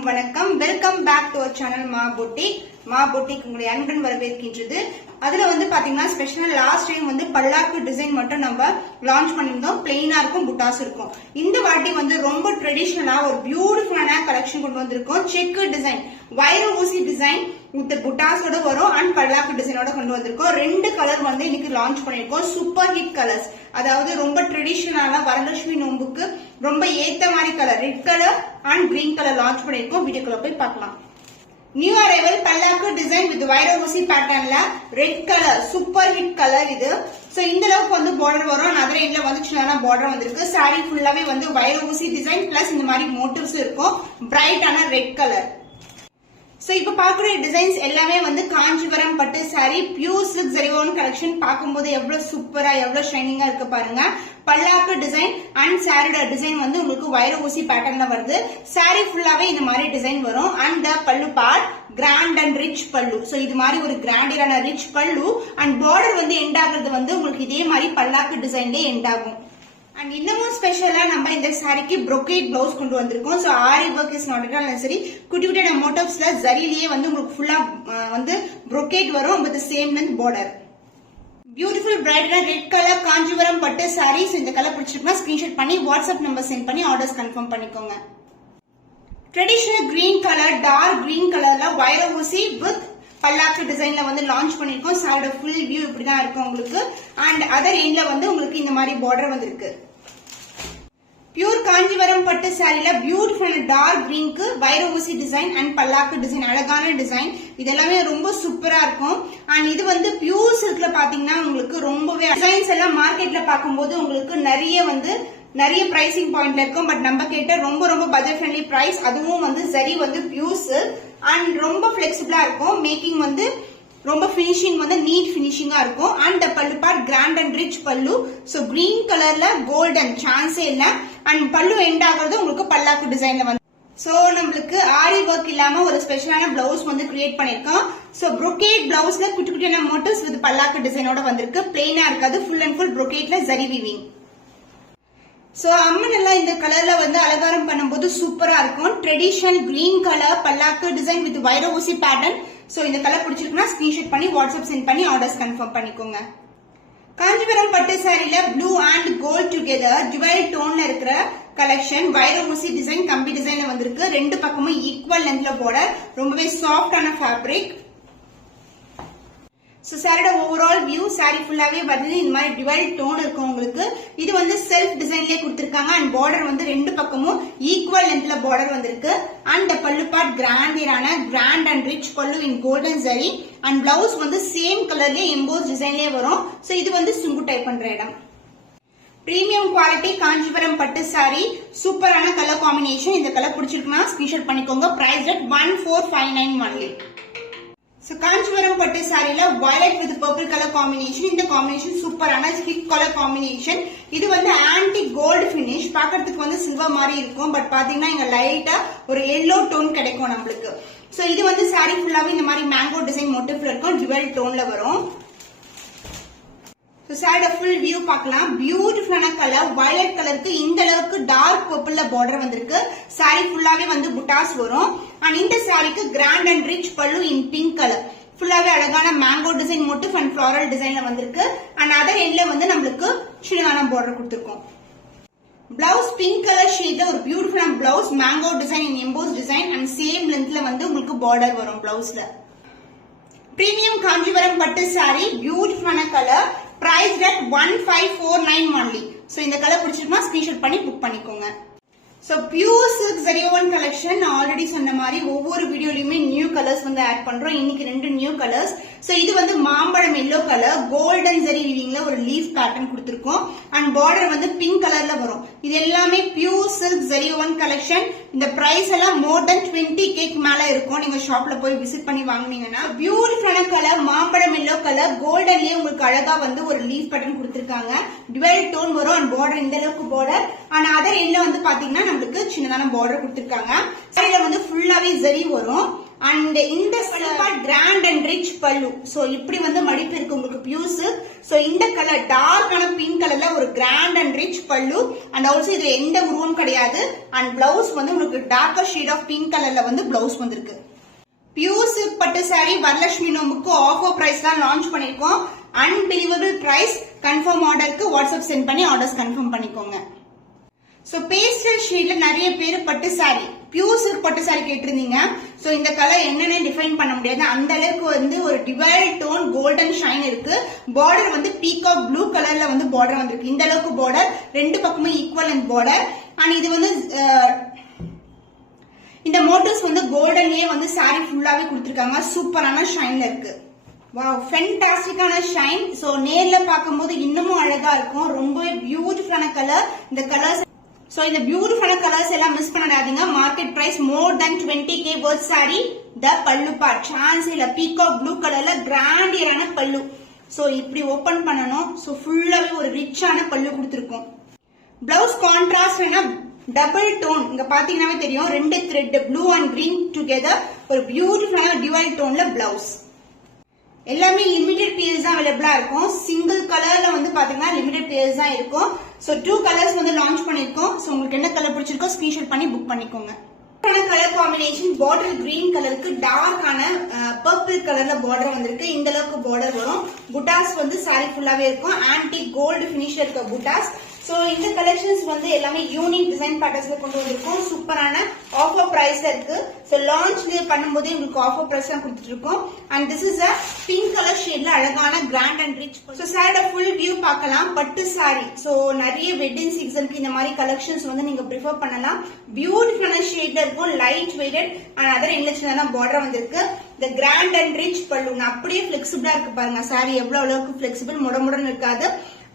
அனைவருக்கும் வணக்கம். Welcome back to our channel Maa boutique உங்களை அன்புடன் வரவேற்கின்றது. அதுல பாத்தீங்கன்னா ஸ்பெஷல் லாஸ்ட் டைம் பல்லாக்கு டிசைன் மட்டும் நம்ம லான்ச் பண்ணிருந்தோம். பிளெயினா இருக்கும், புட்டாஸ் இருக்கும். இந்த வாட்டி ரொம்ப ட்ரெடிஷனலா ஒரு பியூட்டிஃபுல்லான கலெக்ஷன் கொண்டு வந்திருக்கோம். செக்கு டிசைன், வைர ஊசி டிசைன் வித் புட்டாஸோட வரும் அண்ட் பல்லாக்கு டிசைனோட கொண்டு வந்திருக்கோம். ரெண்டு கலர் இன்னைக்கு லான்ச் பண்ணிருக்கோம். சூப்பர் ஹிட் கலர்ஸ், அதாவது ரொம்ப ட்ரெடிஷனலா வரலட்சுமி நோம்புக்கு ரொம்ப ஏத்த மாதிரி colour, red colour and green colour launch பண்ணிருக்கோம். வீடியோக்குள்ள போய் பார்க்கலாம். நியூ அரைவல் பல்லாக்கு டிசைன் வித் வைர ஊசி பேட்டர்ன்ல red colour, super hit colour இது. சோ இந்த அளவுக்கு பார்டர் வரும். அதர் எண்ட்ல சின்னதா பார்டர் வந்திருக்கு. சாரி ஃபுல்லாவே வைர ஊசி டிசைன் பிளஸ் இந்த மாதிரி மோட்டிவ்ஸ் இருக்கும். பிரைட்டான ரெட் கலர். சோ இப்ப பாக்குற டிசைன்ஸ் எல்லாமே காஞ்சிபுரம் பட்டு சாரி பியூர் சில்க் ஜரிகோன் கலெக்ஷன். பார்க்கும்போது எவ்வளவு சூப்பரா எவ்வளவு ஷைனிங்கா இருக்கு பாருங்க. பல்லாக்கு டிசைன் அண்ட் சாரியோட டிசைன் உங்களுக்கு வைர ஊசி பேட்டர்ன்ல வருது. சாரி ஃபுல்லாவே இந்த மாதிரி டிசைன் வரும். அண்ட் பல்லு பார்ட் கிராண்ட் அண்ட் ரிச் பல்லு. சோ இது மாதிரி ஒரு கிராண்டியரான ரிச் பல்லு அண்ட் பார்டர் எண்ட் ஆகுறது உங்களுக்கு இதே மாதிரி பல்லாக்கு டிசைன்ல எண்ட் ஆகும். அண்ட் இன்னமும் ஸ்பெஷலா நம்ம இந்த சாரிக்கு brocade பிளவுஸ் கொண்டு வந்திருக்கோம். சோ ஆரி ஒர்க் இஸ் நாட் நெசசரி. குட்டி குட்டி மோட்டிவ்ஸ்ல ஜரியிலேயே உங்களுக்கு ஃபுல்லா brocade வரும் with same length border. Beautiful பிரைட்டான ரெட் கலர் காஞ்சிபுரம் பட்டு சாரீஸ். இந்த கலர் பிடிச்சிருக்கா ஸ்கிரீன்ஷாட் பண்ணி வாட்ஸ்அப் நம்பர் சென்ட் பண்ணி ஆர்டர்ஸ் கன்ஃபார்ம் பண்ணிக்கோங்க. Traditional green colour, dark green கலர்ல வைர ஊசி வித் பல்லாக்கு டிசைன்ல லான்ச் பண்ணிருக்கோம். சாரியோட ஃபுல் வியூ இப்படிதான் இருக்கும் உங்களுக்கு. அண்ட் அதர் எண்ட்ல உங்களுக்கு இந்த மாதிரி பார்டர் வந்திருக்கு. பியூர் காஞ்சிபுரம் பட்டு சாரில பியூட்டிஃபுல் டார்க் கிரீனுக்கு வைர ஊசி டிசைன் அண்ட் பல்லாக்கு டிசைன், அழகான டிசைன். இதெல்லாமே ரொம்ப சூப்பரா இருக்கும். அண்ட் இது பியூர் சில்க்ல பாத்தீங்கன்னா உங்களுக்கு ரொம்பவே டிசைன்ஸ் எல்லாம் மார்க்கெட்ல பார்க்கும்போது உங்களுக்கு நிறைய பிரைசிங் பாயிண்ட்ல இருக்கும். பட் நம்ம கேட்ட ரொம்ப ரொம்ப பட்ஜெட் ஃப்ரெண்ட்லி பிரைஸ். அதுவும் சரி பியூர் சில்க் அண்ட் ரொம்ப பிளெக்சிபிளா இருக்கும். மேக்கிங் ரொம்ப பினிஷிங் நீட் பினிஷிங்கா இருக்கும். அண்ட் பல்லு பார்ட் கிராண்ட் அண்ட் ரிச் பல்லு. சோ கிரீன் கலர்ல கோல்டன் சான்ஸே இல்ல. அண்ட் பல்லு எண்ட் ஆகுறது உங்களுக்கு பல்லாக்கு டிசைன்ல சோ நம்மளுக்கு ஆரி ஒர்க் இல்லாம ஒரு ஸ்பெஷலான பிளவுஸ் கிரியேட் பண்ணிருக்கோம். சோ brocade பிளவுஸ்ல குட்டி குட்டியான மோட்டிவ்ஸ் வித் பல்லாக்கு டிசைனோட வந்திருக்கு. பிளெயினா இருக்காது, ஃபுல் அண்ட் ஃபுல் brocadeல ஜரி வீவிங். சோ அம்மன் எல்லாம் இந்த கலர்ல அலங்காரம் பண்ணும்போது சூப்பரா இருக்கும். ட்ரெடிஷனல் கிரீன் கலர் பல்லாக்கு டிசைன் வித் வைர ஊசி பேட்டர்ன். சோ இந்த கலர் பிடிச்சிருக்குன்னா ஸ்கிரீன்ஷாட் பண்ணி வாட்ஸ்அப் சென்ட் பண்ணி ஆர்டர்ஸ் கன்ஃபார்ம் பண்ணிக்கோங்க. காஞ்சிபுரம் பட்டு சாரில blue and gold together dual டோன்ல இருக்கிற கலெக்ஷன். வைர ஊசி டிசைன் கம்பி டிசைன்ல வந்திருக்கு. ரெண்டு பக்கமும் ஈக்குவல் லென்த்ல பார்டர். ரொம்பவே சாஃப்டான ஃபேப்ரிக். சோ சாரியோட ஓவரால் வியூ சாரி ஃபுல்லாவே இந்த மாதிரி டுவெல் டோன் இருக்கும் உங்களுக்கு. இது செல்ஃப் டிசைன்லயே கொடுத்திருக்காங்க. அண்ட் பார்டர் ரெண்டு பக்கமும் ஈக்குவல் லென்த்ல பார்டர் வந்திருக்கு. அண்ட் பல்லு பார்ட் கிராண்ட் அண்ட் ரிச் பல்லு in golden zari. And blouse same கலர்லயே எம்போஸ் டிசைன்லயே வரும். சோ இது சுங்கு டைப் பண்ற இடம். பிரீமியம் குவாலிட்டி காஞ்சிபுரம் பட்டு சாரி. சூப்பரான கலர் காம்பினேஷன். இந்த கலர் பிடிச்சிருக்குன்னா ஸ்கிரீன்ஷாட் பண்ணிக்கோங்க. Price at 1459 only. So Kanchipuram பட்டு சாரில violet with purple colour combination. இந்த காம்பினேஷன் சூப்பரான ஹிட் கலர் காம்பினேஷன். இது ஆன்டி கோல்டு பினிஷ். பாக்கிறதுக்கு சில்வர் மாதிரி இருக்கும். பட் பாத்தீங்கன்னா இங்க லைட்டா ஒரு எல்லோ டோன் கிடைக்கும் நம்மளுக்கு. சோ இது சாரி ஃபுல்லாவே இந்த மாதிரி மேங்கோ டிசைன் மோட்டிவ்ல இருக்கும். டுவெல் டோன்ல வரும். சாரியோட ஃபுல் வியூ பார்க்கலாம். பியூட்டிஃபுல்லான கலர் வயலட் கலருக்கு இந்த அளவுக்கு டார்க் பர்பிள்ல பார்டர் வந்திருக்கு. சாரி ஃபுல்லாவே புட்டாஸ் வரும். அண்ட் இந்த சாரிக்கு கிராண்ட் அண்ட் ரிச் பல்லு இன் பிங்க் கலர். ஃபுல்லாவே அழகான mango design motif and floral டிசைன்ல வந்திருக்கு. அண்ட் அதர் எண்ட்ல நம்மளுக்கு சின்னதான பார்டர் கொடுத்திருக்கோம். பிளவுஸ் பிங்க் கலர் ஷேட்ல ஒரு பியூட்டிஃபுல்லான blouse, mango design in emboss design and same லென்த்ல உங்களுக்கு பார்டர் வரும் பிளவுஸ்ல. பிரீமியம் காஞ்சிபுரம் பட்டு சாரி பியூட்டிஃபுல்லான கலர். Price at 1549 only. So இந்த கலர் பிடிச்சிருக்குன்னா ஸ்கிரீன்ஷாட் பண்ணி புக் பண்ணிக்கோங்க. So pure silk zari-woven collection already சொன்ன மாதிரி ஒவ்வொரு வீடியோலயுமே நியூ கலர்ஸ் ஆட் பண்றோம். இன்னைக்கு ரெண்டு நியூ கலர்ஸ். சோ இது மாம்பழம் எல்லோ கலர் கோல்டன் ஜரி வீவிங்ல ஒரு லீஃப் பேட்டர்ன் கொடுத்திருக்கோம். அண்ட் பார்டர் பிங்க் கலர்ல வரும். இது எல்லாமே பியூர் சில்க் zari-woven collection. இந்த பிரைஸ் எல்லாம் மோர் தென் 20K மேல இருக்கும். நீங்க ஷாப்ல போய் விசிட் பண்ணி வாங்குனீங்கன்னா பியூட்டிஃபுல்லான கலர் மாம்பழம் எல்லோ கலர் கோல்டன்லயே உங்களுக்கு அழகா ஒரு லீஃப் பேட்டர்ன் கொடுத்திருக்காங்க. டுவெல் டோன் வரும். அண்ட் பார்டர் இந்த அளவுக்கு பார்டர். அண்ட் அதர் எண்ட்ல பாத்தீங்கன்னா நம்மளுக்கு சின்னதான பார்டர் கொடுத்திருக்காங்க. சாரில ஃபுல்லாவே ஜரி வரும். அண்ட் இந்த கிராண்ட் அண்ட் ரிச் பல்லு. சோ இப்படி வந்து மடிப்பு இருக்கு உங்களுக்கு பியூஸ். சோ இந்த கலர் டார்க்கான பிங்க் கலர்ல ஒரு கிராண்ட் அண்ட் ரிச் பல்லு. அண்ட் ஆல்சோ இதுல எந்த உருவம் கிடையாது. அண்ட் பிளவுஸ் வந்து உங்களுக்கு டார்க்கர் ஷேட் ஆஃப் பிங்க் கலர்ல வந்து பிளவுஸ் வந்திருக்கு. பியூர் சில்க் பட்டு சாரி வரலட்சுமி நோம்புக்கு ஆஃபர் பிரைஸ் தான் லான்ச் பண்ணிருக்கோம். Unbelievable price. கன்ஃபார்ம் ஆர்டருக்கு வாட்ஸ்அப் சென்ட் பண்ணி ஆர்டர்ஸ் கன்ஃபார்ம் பண்ணிக்கோங்க. சோ பேஸ்டல் ஷேட்ல நிறைய பேர் பட்டு சாரி பியூர் சில்க் பட்டு சாரி கேட்டிருந்தீங்க. சோ இந்த கலர் என்னன்னு டிஃபைன் பண்ண முடியாது. அந்த அளவுக்கு வந்து ஒரு டிவைல் டோன் கோல்டன் ஷைன் இருக்கு. பார்டர் வந்து பீகாக் ப்ளூ கலர்ல வந்து பார்டர் வந்திருக்கு. இந்த அளவுக்கு பார்டர் ரெண்டு பக்கமும் ஈக்குவல் அண்ட் பார்டர். அண்ட் இது வந்து இந்த மோட்டிவ்ஸ் வந்து கோல்டன்லயே வந்து சாரி ஃபுல்லாவே கொடுத்திருக்காங்க. சூப்பரான ஷைன்ல இருக்கு. Wow, ஃபென்டாஸ்டிக்கான shine. சோ நேர்ல பார்க்கும்போது இன்னமும் அழகா இருக்கும். ரொம்பவே பியூட்டிஃபுல்லான கலர். இந்த கலர்ஸ் சோ இந்த பியூட்டிஃபுல்லான கலர்ஸ் எல்லாம் மிஸ் பண்ணாதீங்க. மார்க்கெட் பிரைஸ் மோர் than 20k worth saree. த பல்லு பார்ட் சான்ஸ் இல்ல. பீகாக் ப்ளூ கலர்ல கிராண்டியரான பல்லு. சோ இப்படி ஓபன் பண்ணனும். சோ ஃபுல்லாவே ஒரு ரிச்சான பல்லு கொடுத்திருக்கோம். பிளவுஸ் கான்ட்ராஸ்ட் வேணா டபுள் டோன். இங்க பாத்தீங்கன்னாவே தெரியும். ரெண்டு thread blue and green together ஒரு பியூட்டிஃபுல்லான டிவைல் டோன்ல பிளவுஸ். எல்லாமே லிமிடெட் பீஸ் தான் அவைலபிளா இருக்கும். சிங்கிள் கலர்ல வந்து பாத்தீங்கன்னா லிமிடெட் பீஸ் தான் இருக்கும். சோ 2 கலர்ஸ் வந்து லான்ச் பண்ணிருக்கோம். சோ உங்களுக்கு என்ன கலர் பிடிச்சிருக்கோ ஸ்கிரீன்ஷாட் பண்ணி புக் பண்ணிக்கோங்க. கலர் காம்பினேஷன் பாட்டில் கிரீன் கலருக்கு டார்க்கான பர்பிள் கலர்ல பார்டர் வந்திருக்கு. இந்த அளவுக்கு பார்டர் வரும். புட்டாஸ் வந்து சாரி ஃபுல்லாவே இருக்கும். ஆன்டிக் கோல்டு பினிஷ் இருக்க புட்டாஸ். சோ இந்த கலெக்ஷன்ஸ் வந்து எல்லாமே யூனிக் டிசைன் பேட்டர்ன்ஸ்ல கொண்டு வந்திருக்கோம். சூப்பரான ஆஃபர் பிரைஸ்ல இருக்கு. சோ லான்ச்ல பண்ணும்போது உங்களுக்கு ஆஃபர் பிரைஸ் தான் கொடுத்துட்டு இருக்கோம். And this is a pink colour ஷேட்ல அழகான கிராண்ட் அண்ட் ரிச். சோ சாரியோட ஃபுல் வியூ பார்க்கலாம். பட்டு சாரி. சோ நிறைய வெட்டிங் சீசனுக்கு இந்த மாதிரி கலெக்ஷன்ஸ் வந்து நீங்க ப்ரிஃபர் பண்ணலாம். பியூட்டிஃபுல்லான ஷேட்ல இருக்கும். லைட் வெயிட்டட் அண்ட் அதர் இன்லெட்ஸ்ல பார்டர் வந்திருக்கு. இந்த கிராண்ட் அண்ட் ரிச் பல்லு அப்படியே பிளெக்சிபிளா இருக்கு பாருங்க. சாரி எவ்வளவு அளவுக்கு பிளெக்சிபிள் முடமுடன் இருக்காது.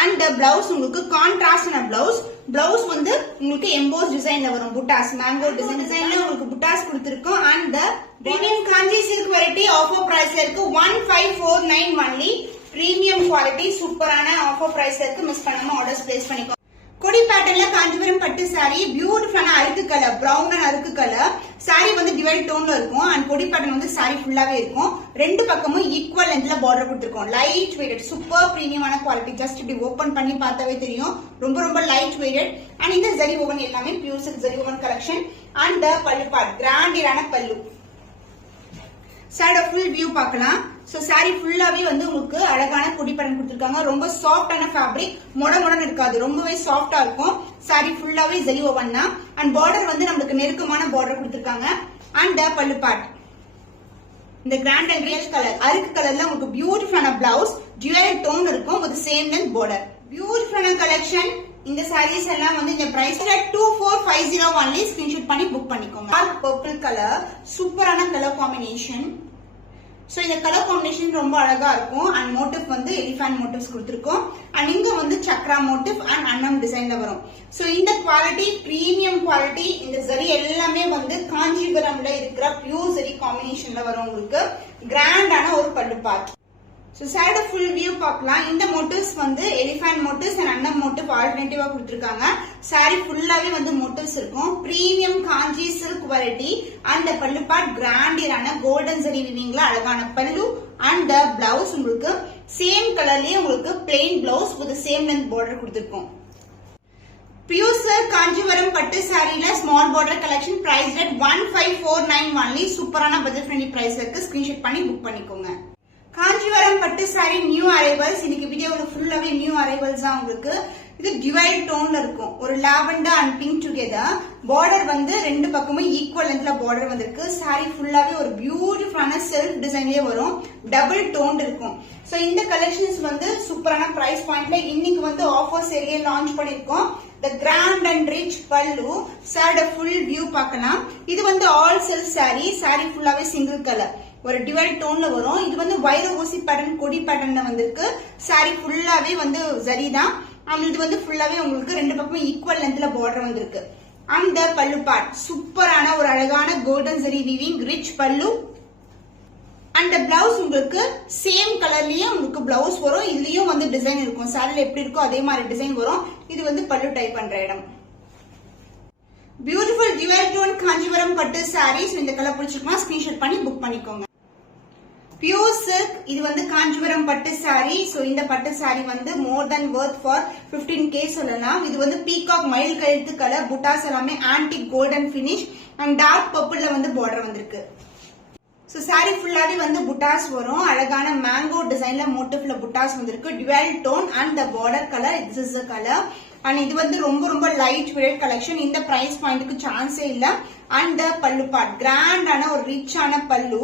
அண்ட் பிளவுஸ் உங்களுக்கு கான்ட்ராஸ்டான பிளவுஸ். பிளவுஸ் வந்து உங்களுக்கு எம்போஸ் டிசைன்ல வரும். புட்டாஸ் மேங்கோ டிசைன்ல உங்களுக்கு புட்டாஸ் கொடுத்திருக்கோம். And premium Kanchi silk variety offer பிரைஸ்ல இருக்கு. 1549 only. பிரீமியம் குவாலிட்டி சூப்பரான ஆஃபர் பிரைஸ்ல இருக்கு. மிஸ் பண்ணாம ஆர்டர்ஸ் பிளேஸ் பண்ணிக்கோங்க. கொடி பேட்டர்ன்ல காஞ்சிபுரம் பட்டு சாரி பியூட்டிஃபுல்லான அருக்கு கலர் பிரவுன் அண்ட் அருக்கு கலர். சாரி வந்து டிவைட் டோன்ல இருக்கும். அண்ட் கொடி பேட்டர்ன் வந்து சாரி ஃபுல்லாவே இருக்கும். ரெண்டு பக்கமும் ஈக்குவல் லென்த்ல பார்டர் கொடுத்திருக்கோம். லைட் வெயிட்டட் சூப்பர் பிரீமியமான குவாலிட்டி. ஜஸ்ட் இப்படி ஓபன் பண்ணி பார்த்தாவே தெரியும். ரொம்ப ரொம்ப லைட் வெயிட்டட். அண்ட் இந்த ஜரி ஓவன் எல்லாமே pure silk zari woven collection. And பல்லு பார்ட் கிராண்டியரான பல்லு. சாரியோட ஃபுல் வியூ பார்க்கலாம். சோ சாரி ஃபுல்லாவே வந்து உங்களுக்கு அழகான கொடி பேட்டர்ன் கொடுத்திருக்காங்க. ரொம்ப சாஃப்டான ஃபேப்ரிக். மொடமொடன் இருக்காது. ரொம்பவே சாஃப்டா இருக்கும். சாரி ஃபுல்லாவே ஜரி ஓவன் தான். அண்ட் பார்டர் வந்து நமக்கு நெருக்கமான பார்டர் கொடுத்திருக்காங்க. அண்ட் பல்லு பார்ட் இந்த கிராண்ட் அண்ட் ரிச் கலர் அருக்கு கலர்ல உங்களுக்கு பியூட்டிஃபுல்லான பிளவுஸ் டியூவல் டோன் இருக்கும். With same length border. பியூட்டிஃபுல்லான கலெக்ஷன். இந்த சாரீஸ் எல்லாம் வந்து இந்த பிரைஸ்ல 2450 only. ஸ்கிரீன்ஷாட் பண்ணி புக் பண்ணிக்கோங்க. டார்க் பர்பிள் கலர் சூப்பரான கலர் காம்பினேஷன். சோ இந்த கலர் காம்பினேஷன் ரொம்ப அழகா இருக்கும். அண்ட் மோட்டிவ் வந்து எலிஃபண்ட் மோட்டிவ்ஸ் கொடுத்திருக்கோம். அண்ட் இங்க வந்து சக்ரா மோட்டிவ் அண்ட் அன்னம் டிசைன்ல வரும். சோ இந்த குவாலிட்டி பிரீமியம் குவாலிட்டி. இந்த ஜரி எல்லாமே வந்து காஞ்சிபுரம்ல இருக்கிற பியூர் ஜரி காம்பினேஷன்ல வரும். உங்களுக்கு கிராண்டான ஒரு பல்லு பார்ட். சோ சாரியோட ஃபுல் வியூ பார்க்கலாம். இந்த மோட்டிவ்ஸ் வந்து எலிஃபண்ட் மோட்டிவ்ஸ் அண்ட் அன்னம் மோட்டிவ் ஆல்டர்னேட்டிவா கொடுத்திருக்காங்க. சாரி ஃபுல்லாவே வந்து மோட்டிவ்ஸ் இருக்கும். Premium Kanchi silk variety. அந்த பல்லு பார்ட் கிராண்டியரான கோல்டன் ஜரி வீவிங்ல அழகான பல்லு. அண்ட் பிளவுஸ் உங்களுக்கு சேம் கலர்லயே உங்களுக்கு plain blouse with same length border கொடுத்திருக்கோம். பியூர் சில்க் காஞ்சிபுரம் பட்டு சாரியில small border collection. Price rate 1549 only. சூப்பரான பட்ஜெட் ஃப்ரெண்ட்லி பிரைஸ் இருக்கு. ஸ்கிரீன்ஷாட் பண்ணி புக் பண்ணிக்கோங்க. காஞ்சிபுரம் பட்டு சாரி நியூ அரைவல்ஸ். இன்னைக்கு வீடியோல ஃபுல்லாவே நியூ அரைவல்ஸ் தான் உங்களுக்கு. இது டிவைட் டோன்ல இருக்கும். ஒரு lavender and pink together. Border வந்து ரெண்டு பக்கமும் ஈக்குவல் லென்த்ல பார்டர் வந்திருக்கு. சாரி ஃபுல்லாவே ஒரு பியூட்டிஃபுல்லான செல்ஃப் டிசைன்லயே வரும். டபுள் டோன் இருக்கும். சோ இந்த கலெக்ஷன்ஸ் வந்து சூப்பரான பிரைஸ் பாயிண்ட்ல இன்னைக்கு வந்து ஆஃபர் சேல்ல லான்ச் பண்ணிருக்கோம். The grand and rich pallu. சாரியோட ஃபுல் வியூ பார்க்கலாம். இது வந்து ஆல் சில்க் சாரி. சாரி ஃபுல்லாவே சிங்கிள் கலர். ஒரு டிவைட் டோன்ல வரும். இது வந்து வைர ஊசி பேட்டர்ன் கொடி பேட்டர்ன்ல வந்திருக்கு. சாரி ஃபுல்லாவே வந்து ஜரி தான். இது வந்து ஃபுல்லாவே உங்களுக்கு ரெண்டு பக்கமும் ஈக்குவல் லென்த்ல பார்டர் வந்திருக்கு. அந்த பல்லு பார்ட் சூப்பரான ஒரு அழகான கோல்டன் ஜரி வீவிங் ரிச் பல்லு. அண்ட் பிளவுஸ் உங்களுக்கு சேம் கலர்லயே உங்களுக்கு பிளவுஸ் வரும். இதுலயும் வந்து டிசைன் இருக்கும். சாரில எப்படி இருக்கோ அதே மாதிரி டிசைன் வரும். இது வந்து பல்லு டைப் பண்ற இடம். பியூட்டிஃபுல் டிவைட் டோன் காஞ்சிபுரம் பட்டு சாரீஸ். இந்த கலர் பிடிச்சிருக்குன்னா ஸ்கிரீன்ஷாட் பண்ணி புக் பண்ணிக்கோங்க. பியூர் சில்க், இது வந்து காஞ்சிபுரம் பட்டு சாரி. சோ இந்த பட்டு சாரி வந்து மோர் தென் வர்த் ஃபார் 15K சொல்லலாம். இது வந்து பீகாக் மயில் கழுத்து கலர், புட்டாஸ் எல்லாமே antique golden finish and dark பர்பிள்ல வந்து பார்டர் வந்திருக்கு. சோ சாரி ஃபுல்லாவே வந்து புட்டாஸ் வரும். அழகான மேங்கோ டிசைன்ல மோட்டிவ்ல புட்டாஸ் வந்திருக்கு. Dual tone and the border colour, this is the colour. And இது வந்து ரொம்ப ரொம்ப லைட் வெயிட் கலெக்ஷன். இந்த பிரைஸ் பாயிண்ட்க்கு சான்ஸே இல்ல. அண்ட் பல்லு பார்ட் கிராண்டான ஒரு ரிச்சான பல்லு.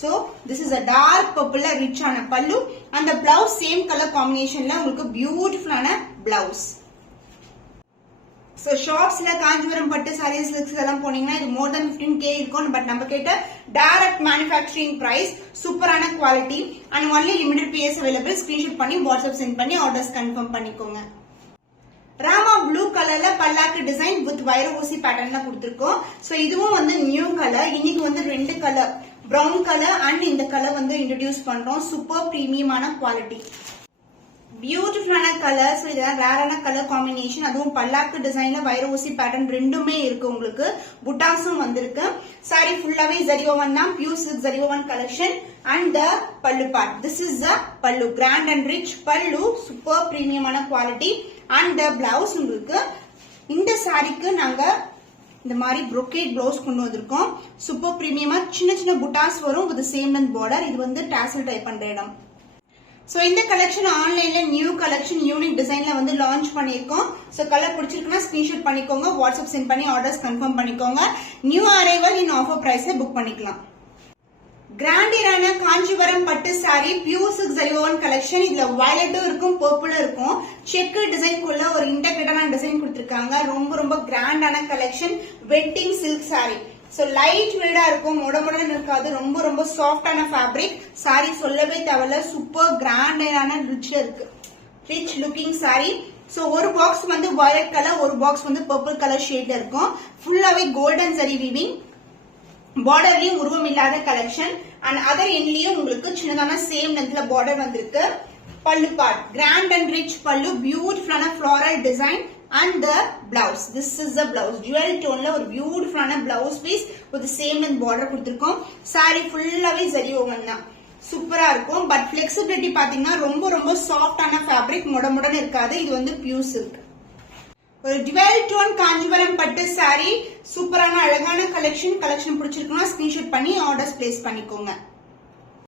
So this is a dark பர்பிள்ல ரிச்சான பல்லு. அந்த பிளவுஸ் சேம் கலர் காம்பினேஷன்ல உங்களுக்கு பியூட்டிஃபுல்லான பிளவுஸ். சோ ஷாப்ஸ்ல காஞ்சிபுரம் பட்டு சாரீஸ் எல்லாம் போனீங்கன்னா இது மோர் தென் 15K இருக்கும். பட் நம்ம கேட்ட டைரக்ட் மேனுஃபேக்சரிங் பிரைஸ், சூப்பரான quality and only limited piece available. Screenshot பண்ணி வாட்ஸ்அப் சென்ட் பண்ணி ஆர்டர்ஸ் கன்ஃபார்ம் பண்ணிக்கோங்க. ராமா ப்ளூ கலர்ல பல்லாக்கு டிசைன் வித் வைர ஊசி பேட்டர்ன்ல கொடுத்திருக்கோம். சோ இதுவும் வந்து நியூ கலர். இன்னைக்கு வந்து 2 கலர், பிரவுன் கலர் அண்ட் இந்த கலர் வந்து இன்ட்ரோடியூஸ் பண்றோம். சூப்பர் பிரீமியமான குவாலிட்டி, பியூட்டிஃபுல்லான கலர். சோ இதெல்லாம் ரேரான கலர் காம்பினேஷன். அதுவும் பல்லாக்கு டிசைன்ல வைர ஊசி பேட்டர்ன் ரெண்டுமே இருக்கு. உங்களுக்கு புட்டாஸும் வந்திருக்கு. சாரி ஃபுல்லாவே ஜரியோவன் தான், pure silk zari woven collection. And the பல்லு பார்ட், திஸ் இஸ் த பல்லு, கிராண்ட் அண்ட் ரிச் பல்லு, சூப்பர் பிரீமியமான குவாலிட்டி. அண்ட் த பிளவுஸ் உங்களுக்கு இந்த சாரிக்கு நாங்க இந்த மாதிரி brocade பிளவுஸ் கொண்டு வந்திருக்கோம். சூப்பர் பிரீமியமா சின்ன சின்ன புட்டாஸ் வரும் வித் சேம் லென்த் பார்டர். இது வந்து டாசல் டைப் பண்ற இடம். சோ இந்த கலெக்ஷன் ஆன்லைன்ல நியூ கலெக்ஷன் யூனிக் டிசைன்ல வந்து லான்ச் பண்ணிருக்கோம். சோ கலர் பிடிச்சிருக்குன்னா ஸ்கிரீன்ஷாட் பண்ணிக்கோங்க, வாட்ஸ்அப் சென்ட் பண்ணி ஆர்டர்ஸ் கன்ஃபார்ம் பண்ணிக்கோங்க. நியூ அரைவல் இன் ஆஃபர் பிரைஸ்ல புக் பண்ணிக்கலாம். கிராண்டியரான காஞ்சிபுரம் பட்டு sari, pure silk zari woven collection. இதுல வயலட்டும் இருக்கும், பர்பிளும் இருக்கும். செக் டிசைன்குள்ள ஒரு இன்டெகிரேட்டான டிசைன் கொடுத்திருக்காங்க. ரொம்ப ரொம்ப கிராண்டான collection. Wedding silk sorry. So light வெயிட்டா இருக்கும், முடமுடன் இருக்காது. ரொம்ப ரொம்ப சாஃப்டான ஃபேப்ரிக். சாரி சொல்லவே தேவையில்ல, சூப்பர் கிராண்டான ரிச்ல இருக்கு. Rich looking sorry. சோ ஒரு பாக்ஸ் வந்து வயலட் கலர், ஒரு பாக்ஸ் வந்து பர்பிள் கலர் ஷேட்ல இருக்கும். ஃபுல்லாவே கோல்டன் ஜரி வீவிங், பார்டர்லயும் உருவம் இல்லாத கலெக்ஷன். அண்ட் அதர் எண்ட்லயும் உங்களுக்கு சின்னதான சேம் லென்த்ல பார்டர் வந்திருக்கு. பல்லு பார்ட் கிராண்ட் அண்ட் ரிச் பல்லு, பியூட்டிஃபுல்லான floral design. And the blouse, this is the blouse, dual டோன்ல ஒரு பியூட்டிஃபுல்லான blouse piece with same length border கொடுத்திருக்கோம். சாரி ஃபுல்லாவே ஜரி ஓவன் தான், சூப்பரா இருக்கும். பட் பிளெக்சிபிலிட்டி பாத்தீங்கன்னா ரொம்ப ரொம்ப சாஃப்டான ஃபேப்ரிக், முடமுடன் இருக்காது. இது வந்து பியூர் சில்க். ஒரு டுவெல் டோன் காஞ்சிபுரம் பட்டு சாரி, சூப்பரான அழகான கலெக்ஷன். கலெக்ஷன் பிடிச்சிருக்குன்னா ஸ்கிரீன்ஷாட் பண்ணி ஆர்டர்ஸ் பிளேஸ் பண்ணிக்கோங்க.